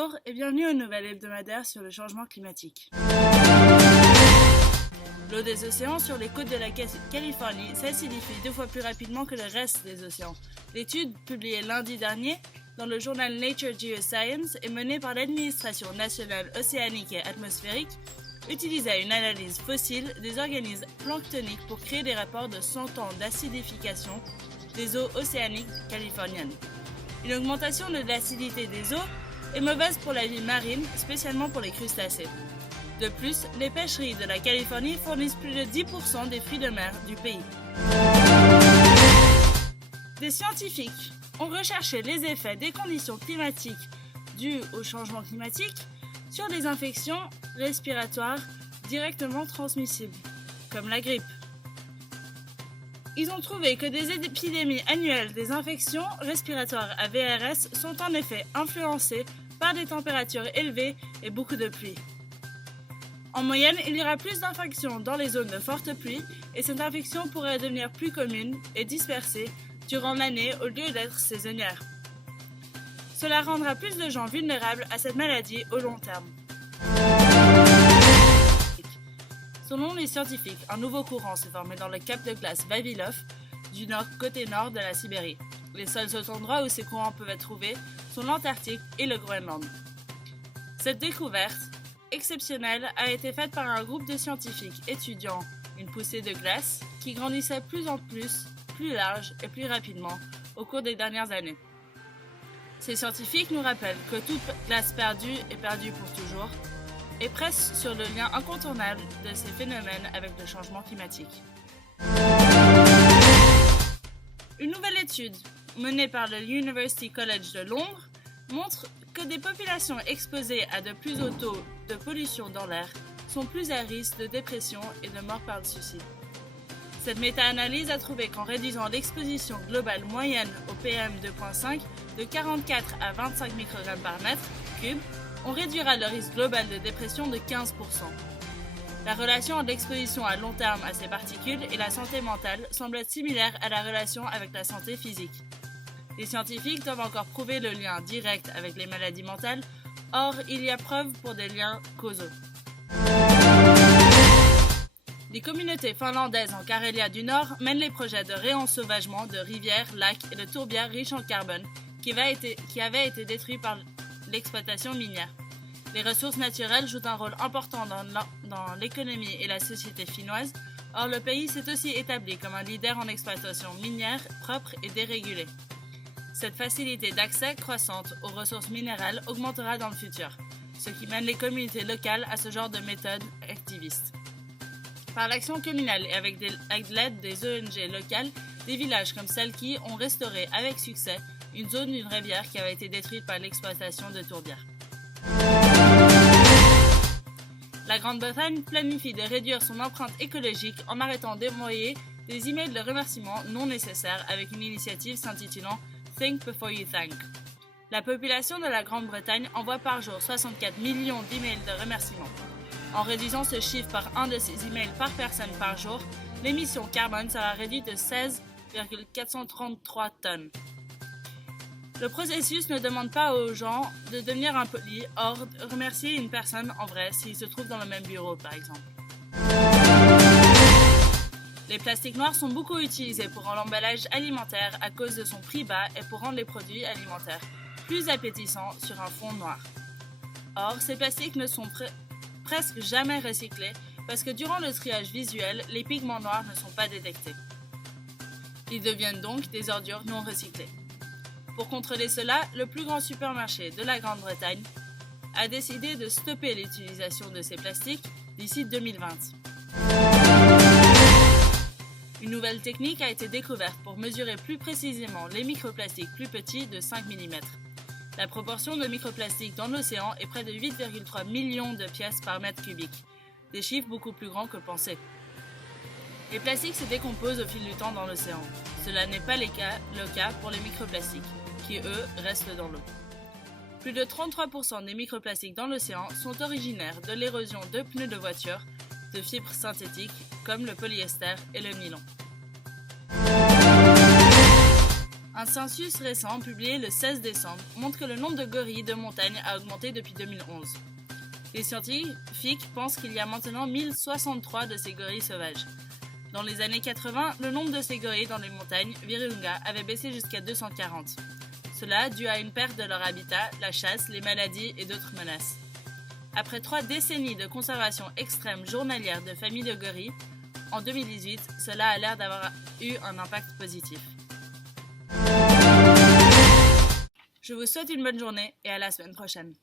Bonjour et bienvenue au nouvel hebdomadaire sur le changement climatique. L'eau des océans sur les côtes de la Californie s'acidifie 2 fois plus rapidement que le reste des océans. L'étude, publiée lundi dernier dans le journal Nature Geoscience et menée par l'Administration nationale océanique et atmosphérique, utilisait une analyse fossile des organismes planctoniques pour créer des rapports de 100 ans d'acidification des eaux océaniques californiennes. Une augmentation de l'acidité des eaux est mauvaise pour la vie marine, spécialement pour les crustacés. De plus, les pêcheries de la Californie fournissent plus de 10% des fruits de mer du pays. Des scientifiques ont recherché les effets des conditions climatiques dues au changement climatique sur les infections respiratoires directement transmissibles, comme la grippe. Ils ont trouvé que des épidémies annuelles des infections respiratoires à VRS sont en effet influencées par des températures élevées et beaucoup de pluie. En moyenne, il y aura plus d'infections dans les zones de forte pluie et cette infection pourrait devenir plus commune et dispersée durant l'année au lieu d'être saisonnière. Cela rendra plus de gens vulnérables à cette maladie au long terme. Selon les scientifiques, un nouveau courant s'est formé dans le cap de glace Vavilov du côté nord de la Sibérie. Les seuls autres endroits où ces courants peuvent être trouvés sont l'Antarctique et le Groenland. Cette découverte exceptionnelle a été faite par un groupe de scientifiques étudiant une poussée de glace qui grandissait plus en plus large et plus rapidement au cours des dernières années. Ces scientifiques nous rappellent que toute glace perdue est perdue pour toujours et pressent sur le lien incontournable de ces phénomènes avec le changement climatique. Une nouvelle étude menée par le University College de Londres montre que des populations exposées à de plus hauts taux de pollution dans l'air sont plus à risque de dépression et de mort par le suicide. Cette méta-analyse a trouvé qu'en réduisant l'exposition globale moyenne au PM2.5 de 44 à 25 microgrammes par mètre cube, on réduira le risque global de dépression de 15%. La relation entre l'exposition à long terme à ces particules et la santé mentale semble être similaire à la relation avec la santé physique. Les scientifiques doivent encore prouver le lien direct avec les maladies mentales, or il y a preuve pour des liens causaux. Les communautés finlandaises en Carélie du Nord mènent les projets de réensauvagement de rivières, lacs et de tourbières riches en carbone qui avaient été détruits par l'exploitation minière. Les ressources naturelles jouent un rôle important dans l'économie et la société finnoise, or le pays s'est aussi établi comme un leader en exploitation minière propre et dérégulée. Cette facilité d'accès croissante aux ressources minérales augmentera dans le futur, ce qui mène les communautés locales à ce genre de méthodes activistes. Par l'action communale et avec l'aide des ONG locales, des villages comme Salki ont restauré avec succès une zone d'une rivière qui avait été détruite par l'exploitation de tourbières. La Grande-Bretagne planifie de réduire son empreinte écologique en arrêtant d'envoyer des emails de remerciements non nécessaires avec une initiative s'intitulant Think Before You Thank. La population de la Grande-Bretagne envoie par jour 64 millions d'emails de remerciements. En réduisant ce chiffre par un de ces emails par personne par jour, l'émission carbone sera réduite de 16,433 tonnes. Le processus ne demande pas aux gens de devenir impolis, or remercier une personne en vrai s'il se trouve dans le même bureau par exemple. Les plastiques noirs sont beaucoup utilisés pour l'emballage alimentaire à cause de son prix bas et pour rendre les produits alimentaires plus appétissants sur un fond noir. Or, ces plastiques ne sont presque jamais recyclés parce que durant le triage visuel, les pigments noirs ne sont pas détectés. Ils deviennent donc des ordures non recyclées. Pour contrôler cela, le plus grand supermarché de la Grande-Bretagne a décidé de stopper l'utilisation de ces plastiques d'ici 2020. Une nouvelle technique a été découverte pour mesurer plus précisément les microplastiques plus petits de 5 mm. La proportion de microplastiques dans l'océan est près de 8,3 millions de pièces par mètre cubique, des chiffres beaucoup plus grands que pensé. Les plastiques se décomposent au fil du temps dans l'océan. Cela n'est pas le cas pour les microplastiques, qui eux restent dans l'eau. Plus de 33% des microplastiques dans l'océan sont originaires de l'érosion de pneus de voitures, de fibres synthétiques comme le polyester et le nylon. Un census récent, publié le 16 décembre, montre que le nombre de gorilles de montagne a augmenté depuis 2011. Les scientifiques pensent qu'il y a maintenant 1063 de ces gorilles sauvages. Dans les années 80, le nombre de ces gorilles dans les montagnes Virunga avait baissé jusqu'à 240. Cela dû à une perte de leur habitat, la chasse, les maladies et d'autres menaces. Après 3 décennies de conservation extrême journalière de familles de gorilles, en 2018, cela a l'air d'avoir eu un impact positif. Je vous souhaite une bonne journée et à la semaine prochaine.